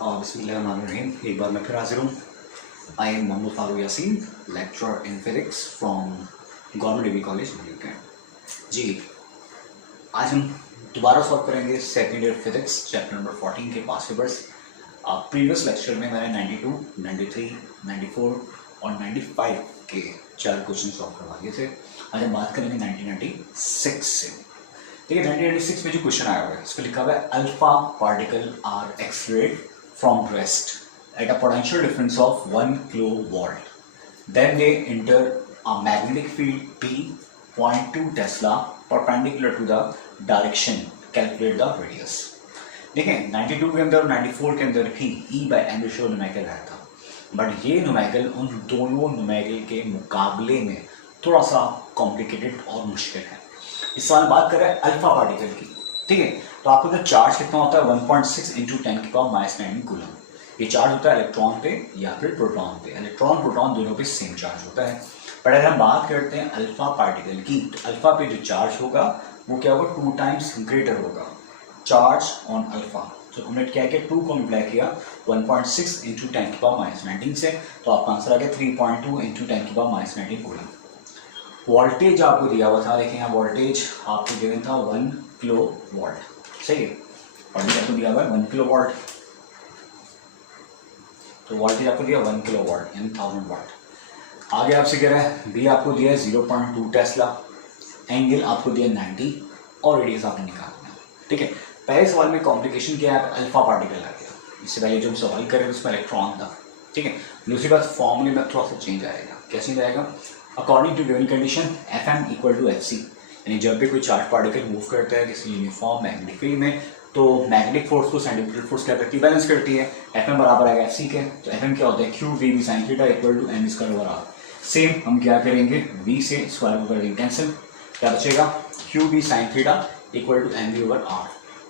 बिस्मिल्लाहिर्रहमानिर्रहीम। एक बार मैं फिर हाजिर हूँ। I am Mohammad Farooq Yasin, lecturer in physics from government degree college New York. जी, आज हम दोबारा सॉल्व करेंगे second year physics chapter number 14 के पास पेपर्स। प्रीवियस लेक्चर में मैंने 92, 93, 94 और 95 के 4 क्वेश्चन सॉल्व करवा दिए थे। आज हम बात करेंगे 1996 से। देखिए 1996 में जो क्वेश्चन आया हुआ है इस पर लिखा हुआ है alpha particle are accelerate from rest at a potential difference of 1 kilovolt. Then they enter a magnetic field P 0.2 Tesla perpendicular to the direction. Calculate the radius. देखें 92 के अंदर और 94 के अंदर भी E by M ratio numerical आया था, but ये न्यूमेरिकल उन दोनों न्यूमेरिकल के मुकाबले में थोड़ा सा कॉम्प्लिकेटेड और मुश्किल है। इस सवाल में बात कर रहे हैं अल्फा पार्टिकल की। ठीक है, तो आपको जो चार्ज कितना होता है 1.6 × 10⁻⁹ कूलम। ये चार्ज होता है इलेक्ट्रॉन पे या फिर प्रोटॉन पे। इलेक्ट्रॉन प्रोटॉन दोनों पे सेम चार्ज होता है। पर अगर हम बात करते हैं अल्फा पार्टिकल की, तो अल्फा पे जो चार्ज होगा वो क्या होगा, 2 टाइम्स ग्रेटर होगा चार्ज ऑन अल्फा। तो हमने क्या किया, 2 को मल्टीप्लाई किया 1.6 × 10⁻⁹ से, तो आपका आंसर आ गया 3.2 × 10⁻⁹ कूलम। वोल्टेज आपको दिया हुआ था, देखिए यहाँ वोल्टेज आपको गिवन था 1 किलो वोल्ट। सही है, वोल्टेज आपको दिया हुआ है 1 किलो वोल्ट। तो वोल्टेज आपको दिया 1 किलो वोल्ट यानी 1000 वाट। आगे आपसे कह रहा है बी आपको दिया है 0.2 टेस्ला, एंगल आपको दिया 90 और रेडियस आपने निकालना है। ठीक है, पहले सवाल में कॉम्प्लिकेशन क्या है, अल्फा पार्टिकल आ गया। इससे पहले जो हम सवाल करें उसमें इलेक्ट्रॉन था। ठीक है, दूसरी बात फॉर्मूले में थोड़ा सा चेंज आएगा। क्या चेंज आएगा, according to given condition FM = FC, यानी जब भी कोई चार्ज पार्टिकल मूव करता है किसी यूनिफॉर्म मैग्नेटिक फील्ड में, तो मैग्नेटिक फोर्स को सेंट्रीफ्यूगल फोर्स क्या करती है, बैलेंस करती है। FM बराबर आएगा FC के, तो FM क्या होता है QV sin θ = mv²/r। सेम हम क्या करेंगे, V से स्क्वायर को कर देंगे कैंसिल, क्या बचेगा QV sin θ = mv/r।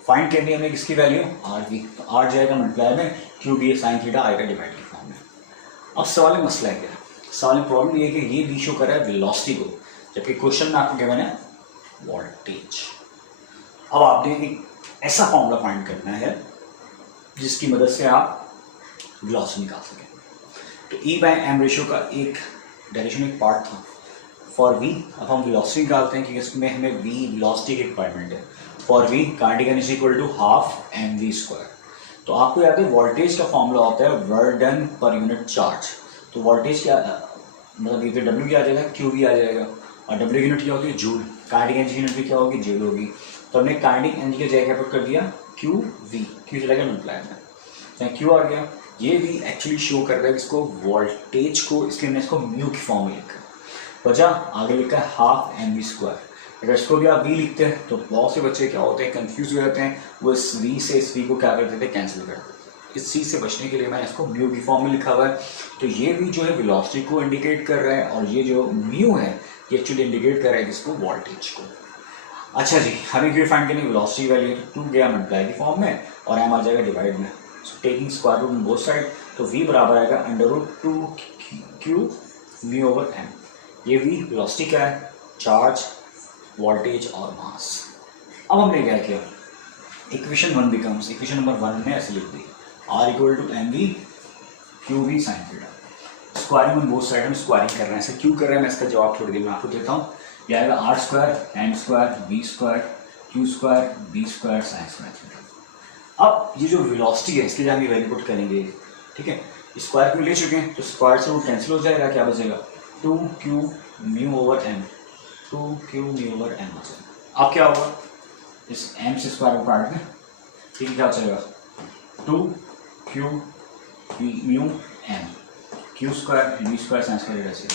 फाइंड करनी है हमें किसकी वैल्यू, RV। तो R जाएगा मल्टीप्लाई में, QV sin θ आएगा डिवाइड के फॉर्म में। अब सवाल में मसला है क्या, सवाल में प्रॉब्लम ये है कि ये V शो कर रहा है वेलोसिटी को, जबकि क्वेश्चन में आपको गिवन है वोल्टेज। अब आपने एक ऐसा फॉर्मूला फाइंड करना है जिसकी मदद से आप वेलोसिटी निकाल सकें। तो E/m रेशियो का एक डायरेक्शन एक पार्ट था फॉर V। अब हम वेलोसिटी निकालते हैं कि इसमें हमें V वेलोसिटी की रिक्वायरमेंट है। For V kinetic energy = 12 mv²। तो आपको याद है वोल्टेज का फॉर्मूला होता है work done per unit charge. तो वोल्टेज क्या मतलब ये W क्या आ जाएगा, QV आ जाएगा, और W यूनिट क्या होती है जूल। काइनेटिक एनर्जी यूनिट भी क्या होगी, जूल होगी। तो हमने काइनेटिक एनर्जी की जगह पुट कर दिया QV, Q चला गया मल्टीप्लाई में, तो Q आ गया। ये भी एक्चुअली शो कर रहा है इसको वोल्टेज को, इसलिए हमने इसको म्यू की फॉर्म में लिखा। वजह आगे लिखा है 12 mv²। अगर इसको भी आप V लिखते हैं तो बहुत से बच्चे क्या होते हैं, कंफ्यूज हो जाते हैं, वो इस V से इस V को क्या करते थे, कैंसिल कर देते। इस चीज़ से बचने के लिए मैंने इसको म्यू की फॉर्म में लिखा हुआ है। तो ये भी जो है वेलोसिटी को इंडिकेट कर रहा है, और ये जो म्यू है ये एक्चुअली इंडिकेट कर रहा है किसको, वोल्टेज को। अच्छा जी, हमें क्यों फाइंड करनी, वेलोसिटी वैल्यू तो 2 गया मल्टीप्लाई की फॉर्म में, और M आ जाएगा डिवाइड में। So taking square root both side, तो V बराबर आएगा √2 μ/m। ये V वेलोसिटी क्या है, चार्ज, वोल्टेज और मास। अब हमने क्या किया, इक्वेशन 1 बिकम्स, इक्वेशन नंबर 1 हमने ऐसे लिख दी, R = mv QV sin θ। Squaring on both side, हम स्क्वायरिंग कर रहे हैं। ऐसे क्यों कर रहे हैं मैं इसका जवाब थोड़ी देर में आपको देता हूँ। ये आएगा R² m² v² q² b² sin²। अब ये जो वेलोसिटी है इसके लिए हम वैल्यू पुट करेंगे। ठीक है, स्क्वायर क्यों ले चुके हैं, तो स्क्वायर से वो कैंसिल हो जाएगा, क्या बचेगा 2q μ/m, 2q μ/m बचेगा। अब क्या होगा, इस m से स्क्वायर को काट दें, ठीक है, क्या बचेगा 2q μm q² b² sin²।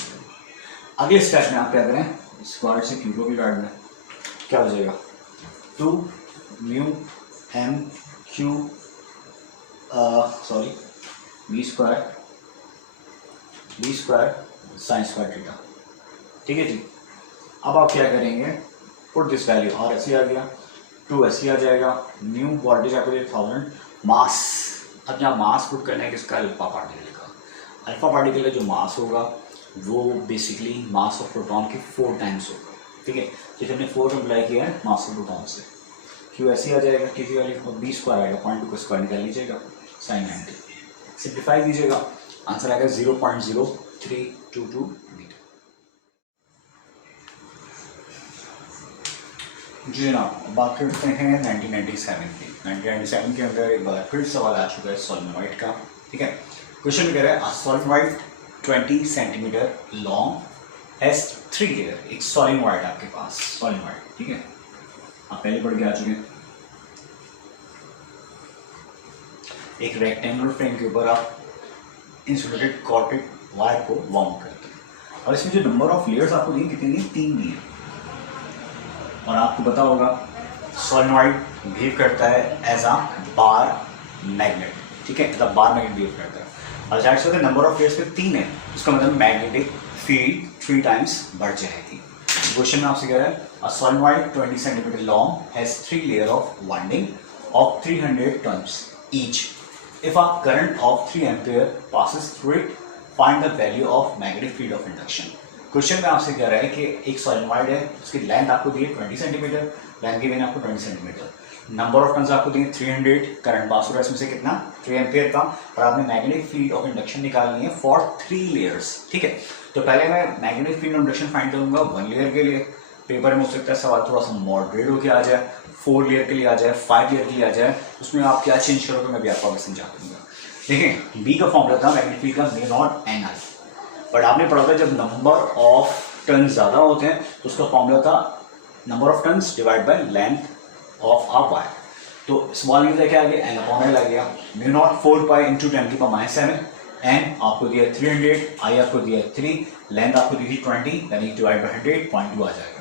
अगले स्टेप में आप क्या करें, स्क्वायर से q को भी काट दें, क्या हो जाएगा 2 μm q b² sin²θ। ठीक है जी। अब आप क्या करेंगे, पुट दिस वैल्यू, और ऐसे आ गया 2 ऐसे आ जाएगा, न्यू वोल्टेज आपको 1000, मास। अब यहाँ मास पुट करने के इसका अल्फा पार्टिकल का, अल्फा पार्टिकल का जो मास होगा वो बेसिकली मास ऑफ प्रोटॉन की 4 टाइम्स होगा। ठीक है, जैसे हमने 4 अप्लाई किया है मास ऑफ प्रोटॉन से, Q ऐसे आ जाएगा Q की वैल्यू, और B² आएगा, 0.2 को स्क्वायर निकाल लीजिएगा, sin 90। सिंप्लीफाई कीजिएगा, आंसर आएगा 0.0322 मीटर। जी ना, बात करते हैं 1997 की। 1997 के अंदर एक बार फिर सवाल आ चुका है सोलेनोइड का, ठीक है। क्वेश्चन कह रहा है solenoid 20 centimetre long has 3 layer. एक सोलेनोइड आपके पास, सोलेनोइड, ठीक है, आप पहले पढ़ के आ चुके हैं। एक रेक्टेंगुलर फ्रेम के ऊपर आप इंसुलेटेड कॉर्डेड वायर को वाउंड करते हैं और इसमें जो नंबर ऑफ लेयर्स आपको दिए कितनी दी, 3 दिए। और आपको पता होगा सोलेनोइड बिहेव करता है एज अ बार मैग्नेट, ठीक है, मतलब बार मैग्नेट बिहेव करता है। और जाहिर सी बात है नंबर ऑफ लेयर्स पे 3 है, उसका मतलब मैग्नेटिक फील्ड 3 टाइम्स बढ़ जाएगी। क्वेश्चन में आपसे कह रहा है a solenoid 20 centimetre long has 3 layer of winding of 300 turns each. If a current of 3 ampere passes through it, find the value of magnetic field of induction। Question में आपसे कह रहा है कि एक सोलेनोइड है, उसकी लेंथ आपको दी है 20 सेंटीमीटर, लेंथ की मैंने आपको 20 सेंटीमीटर, नंबर ऑफ टर्न्स आपको दिए 300, करंट पास हो रहा है इसमें से कितना, 3 एम्पियर का, और आपने मैग्नेटिक फील्ड ऑफ इंडक्शन निकालनी है फॉर 3 लेयर्स, ठीक है। तो पहले मैं magnetic field of induction find करूंगा 1 लेयर के लिए। पेपर में हो सकता है सवाल थोड़ा सा मॉडरेट होकर आ जाए, 4 लेयर के लिए आ जाए, 5 लेयर के लिए आ जाए, उसमें आप क्या चेंज करोगे मैं भी आपको आगे समझा दूंगा। देखिए बी का फॉर्मूला था मैग्नेटिक फील्ड का mu not an I, but आपने पढ़ा था जब नंबर ऑफ टर्न्स ज्यादा होते हैं तो उसका फॉर्मूला था number of turns divide by length of a wire. तो स्मॉल यू लेके आ गया, एन अपॉन एल आ गया, mu naught 4 pi into 10⁻⁷, N आपको दिया 300, आई आपको दिया 3, लेंथ आपको दी थी 20, यानी डिवाइड बाय 100 0.2 आ जाएगा।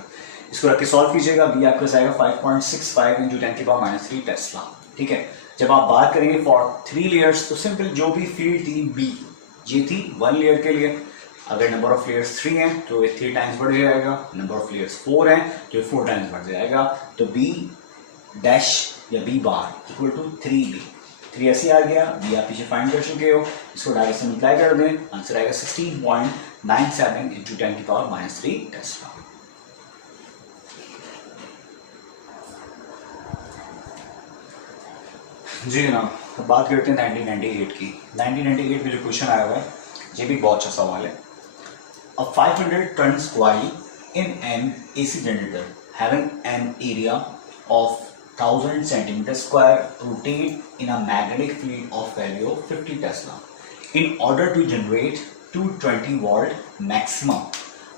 इसको रख के सॉल्व कीजिएगा, बी आपका जाएगा 5.65 इंटू 10⁻³ टेस्ला, ठीक है। जब आप बात करेंगे फॉर 3 लेयर्स तो सिंपल जो भी फील्ड थी बी, ये थी 1 लेयर के लिए। अगर नंबर ऑफ लेयर्स 3 हैं तो ये 3 टाइम्स बढ़ जाएगा, नंबर ऑफ लेयर्स 4 हैं तो ये 4 टाइम्स बढ़ जाएगा। तो बी डैश या B bar equal to 3b, 3 ऐसे आ गया, बी आप पीछे फाइंड कर चुके हो, इसको डायरेक्ट से मल्टीप्लाई कर दें, आंसर आएगा 16.97 इंटू 10⁻³ टेस्ला। जी ना, तो बात करते हैं 1998 की। 1998 में जो क्वेश्चन आया हुआ है ये भी बहुत अच्छा सवाल है। A 500 tons coil in an AC generator having an area of 1000 centimeter square rotate in a magnetic field of value of 50 Tesla. In order to generate 220 volt maximum,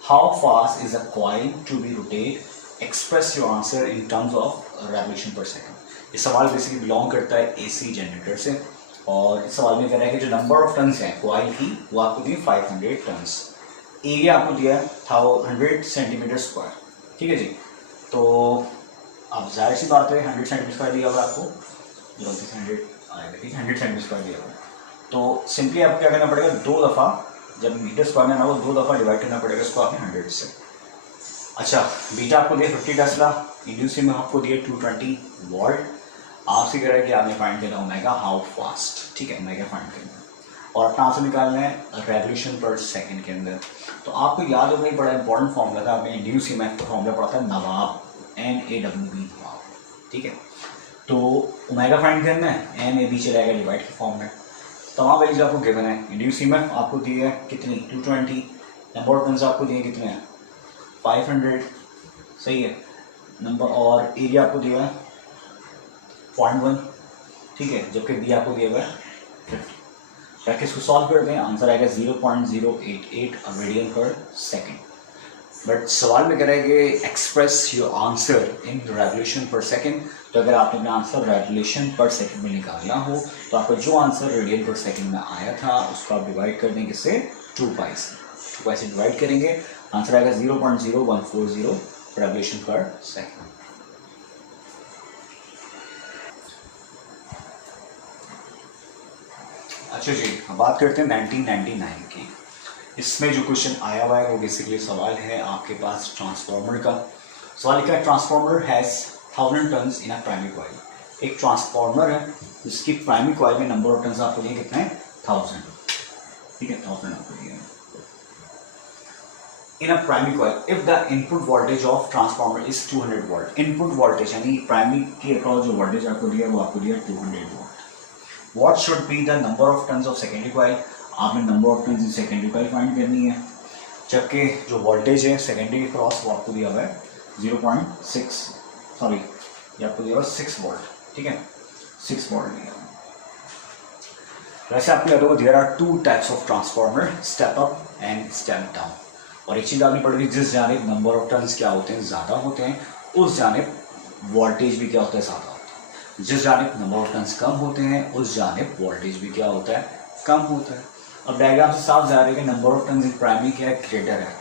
how fast is a coil to be rotate? Express your answer in terms of revolution per second. ये सवाल basically belong करता है AC generator से, और इस सवाल में कह रहा है कि जो नंबर ऑफ टन्स हैं कॉइल की वो आपको दिए 500 टन्स, एरिया आपको दिया है 100 सेंटीमीटर स्क्वायर, ठीक है जी। तो अब जाहिर सी बात है 100 सेंटीमीटर स्क्वायर दिया हुआ आपको, 100 आएगा, ठीक है, 100 सेंटीमीटर स्क्वायर दिया हुआ है। तो सिंपली आपको क्या करना पड़ेगा, 2 दफ़ा, जब मीटर स्क्वायर में ना वो 2 दफ़ा डिवाइड करना पड़ेगा इसको आपने 100 से। अच्छा, बीटा आपको दिया 50 टेस्ला, इंड्यूस में आपको दिया 220 वोल्ट। आपसे कह रहा है कि आपने फाइंड करना ओमेगा हाउ फास्ट, ठीक है, ओमेगा फाइंड करना है और अपना आंसर निकालना है रेवोल्यूशन पर सेकंड के अंदर। तो आपको याद होगा बड़ा इंपॉर्टेंट फॉर्मूला था, आपने इंड्यूस में तो फॉर्मूला पढ़ा था नवाब, NAWB नवाब, ठीक है। तो ओमेगा फाइंड करना है, NAB चलाएगा डिवाइड के फॉर्म में। तमाम वैल्यूज आपको गिवन है, इंड्यूस में आपको दी है कितनी 220, नंबर ऑफ टर्न्स आपको दिए कितने हैं 500, सही है, नंबर और एरिया आपको दिया है 0.1, ठीक है, जबकि बी आपको दिया हुआ है 50। रख इसको सॉल्व करते हैं, आंसर आएगा 0.088 रेडियन पर सेकेंड। बट सवाल में कह रहा है कि express your answer in revolution पर सेकेंड। तो अगर आपने अपना आंसर रेवोल्यूशन पर सेकेंड में निकालना हो तो आपको जो आंसर रेडियन पर सेकेंड में आया था उसको आप डिवाइड कर देंगे किससे, 2 पाई से डिवाइड करेंगे, आंसर आएगा 0.0140 रेवोल्यूशन पर सेकेंड। अच्छा जी, अब बात करते हैं 1999 की। इसमें जो क्वेश्चन आया हुआ है वो बेसिकली सवाल है आपके पास ट्रांसफार्मर का। सवाल लिखा है transformer has 1000 turns in a primary coil. एक ट्रांसफार्मर है जिसकी प्राइमरी कॉइल में नंबर ऑफ टर्न्स आपको दिए कितने हैं 1000, ठीक है, 1000 आपको दिए। In a primary coil if the input voltage of transformer is 200 volt, input voltage यानी प्राइमरी के अक्रॉस जो वोल्टेज आपको दिया वो आपको दिया 200 volt. What should be the number of turns of secondary coil, आपने number of turns in secondary coil find करनी है, जबकि जो वोल्टेज है सेकेंडरी के क्रॉस वो आपको दिया हुआ है 0.6 सॉरी ये आपको दिया हुआ 6 वोल्ट, ठीक है 6 वोल्ट दिया। वैसे आपको याद होगा there are 2 types of transformer, step up and step down. और एक चीज़ आपने पढ़ ली, जिस जानिब नंबर ऑफ टर्न्स क्या होते हैं ज़्यादा होते हैं उस जानिब वोल्टेज भी क्या होता है ज़्यादा होता है, जिस जानिब नंबर ऑफ टर्न्स कम होते हैं उस जानिब वोल्टेज भी क्या होता है कम होता है। अब डायग्राम से साफ जा रहा है कि number of turns in primary क्या है ग्रेटर है,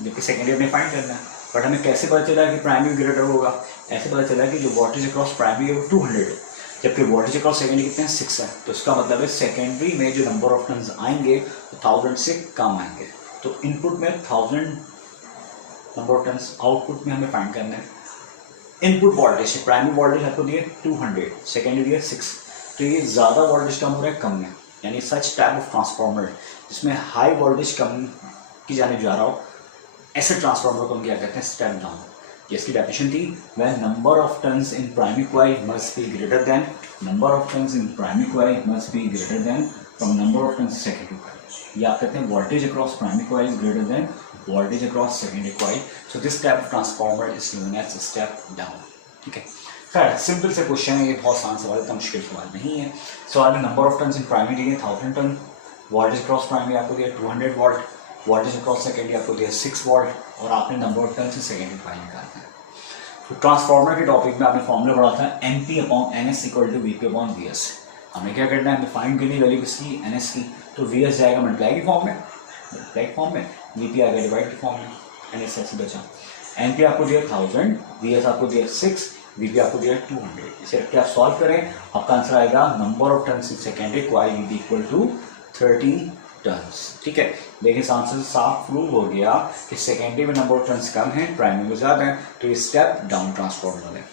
जबकि सेकेंडरी हमें फाइंड करना है। बट हमें कैसे पता चला कि प्राइमरी ग्रेटर होगा, ऐसे पता चला कि जो वोल्टेज अक्रॉस प्राइमरी है वो 200 है, जबकि वोल्टेज अक्रॉस सेकेंडरी कितने हैं 6 है। तो इसका मतलब है सेकेंडरी में जो नंबर ऑफ टर्न्स आएंगे वो 1000 से कम आएंगे। तो इनपुट में 1000 नंबर ऑफ टर्न्स, आउटपुट में हमें फाइंड करना है इनपुट वोल्टेज। प्राइमरी वोल्टेज आपको दिए 200, सेकेंडरी दिए 6, तो ये ज़्यादा वोल्टेज कम हो रहा है कम में, यानी सच टाइप ऑफ ट्रांसफार्मर जिसमें हाई वोल्टेज कम की जाने जा रहा हो, ऐसे ट्रांसफार्मर को हम क्या कहते हैं स्टेप डाउन। जिसकी डेफिनेशन थी when number of turns in primary coil must be greater than number of turns in primary coil must be greater than from number of turns secondary coil. ये आप कहते हैं voltage across primary coil is greater than voltage across secondary coil, so this type of transformer is known as step down. ठीक है, खैर simple से question है, ये बहुत आसान सवाल है, इतना मुश्किल सवाल नहीं है। सवाल में number of turns in primary दिए 1000 टर्न, वोल्टेज अक्रॉस प्राइमरी आपको दिया 200 वोल्ट, वोल्टेज अक्रॉस सेकेंडरी आपको दिया 6 वोल्ट, और आपने number of turns in secondary coil निकालना है। तो ट्रांसफार्मर के टॉपिक में आपने फॉर्मूला पढ़ा था NP/NS = VP/VS। हमें क्या करना है, हमें फाइंड करनी वैल्यू किसकी NS की, तो VS जाएगा मल्टीप्लाई की फॉर्म में, VP आएगा डिवाइड की फॉर्म में, NS ऐसे बचा। NP आपको दिया 1000, VS आपको दिया 6, VP आपको दिया 200। इसे रख के आप सॉल्व करें, आपका आंसर आएगा number of turns in secondary coil VP = 30 turns. ठीक है, देखिए इस आंसर से साफ प्रूव हो गया कि सेकेंडरी में नंबर ऑफ टर्न्स कम है, प्राइमरी में ज़्यादा है, तो ये स्टेप डाउन ट्रांसफार्मर है।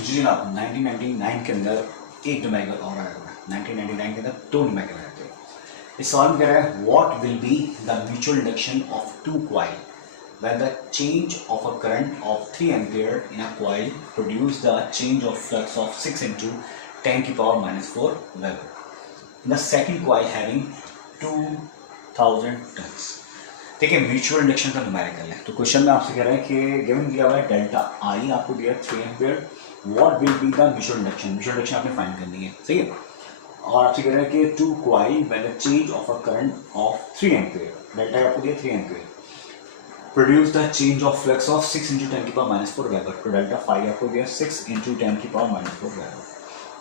जी जनाब, 1999 के अंदर एक न्यूमेरिकल और आया हुआ है, 1999 के अंदर 2 न्यूमेरिकल आए थे। इस सवाल में कह रहा है what will be the mutual induction of 2 coil when the change of a current of 3 ampere in a coil produce the change of flux of 6 into 10⁻⁴ Weber in the second coil having 2000 turns। देखिए mutual induction का numerical है, तो question में आपसे कह रहा है कि गिवन दिया हुआ है डेल्टा आई आपको दिया 3 ampere, what will be the mutual induction, mutual induction आपने फाइंड करनी है, सही है। और आपसे कह रहा है कि 2 coil when the change of a current of 3 ampere, delta आपको दिया 3 ampere, produce the change of flux of 6 into 10⁻⁴ weber, तो डेल्टा फाई आपको दिया 6 into 10⁻⁴ वेबर,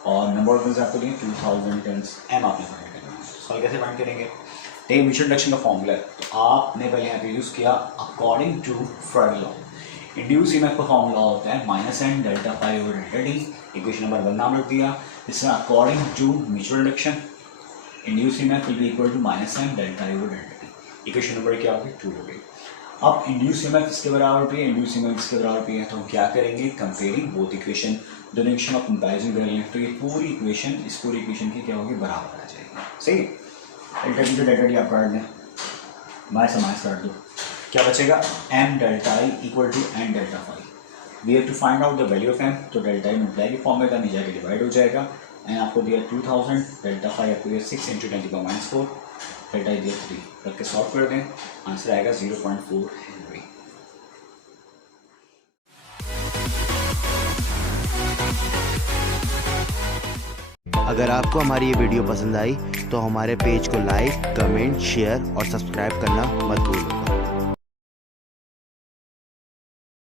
और नंबर ऑफ टर्न्स आपको दिए 2000 टर्न्स, एम आपने फाइंड करना है। सॉल्व कैसे फाइंड करेंगे, देखिए म्यूचुअल इंडक्शन का फॉर्मूला है, तो आपने पहले यहाँ पे यूज़ किया according to Faraday law. Induced EMF का फॉर्मूला होता है -n delta phi over delta D, equation number 1 नाम रख दिया। इसमें according to mutual induction induced EMF will be equal to -n delta I over delta D, equation number क्या होगी 2 हो गई। अब इंड्यूस ईएमएफ इसके बराबर भी है, इंड्यूस ईएमएफ इसके बराबर भी है, तो हम क्या करेंगे कंपेयरिंग बोथ इक्वेशन, दोनों इक्वेशन ऑफ कंपैरिजन कर लें, तो ये पूरी इक्वेशन इस पूरी इक्वेशन की क्या होगी बराबर आ जाएगी, सही है। डेल्टा डेल्टा डी आप काट दें, माइनस माइनस काट दो, क्या बचेगा m delta I = n delta phi. We have to find out the value of m, तो डेल्टा आई मल्टीप्लाई की फॉर्म में था, नीचे जाके डिवाइड हो जाएगा, n आपको दिया 2000, डेल्टा फाई आपको दिया 6 into 10⁻⁴, डेल्टा आई दिया 3, रख के सॉल्व कर दें, आंसर आएगा 0.4 हेनरी। अगर आपको हमारी ये वीडियो पसंद आई तो हमारे पेज को लाइक, कमेंट, शेयर और सब्सक्राइब करना मत भूलिए।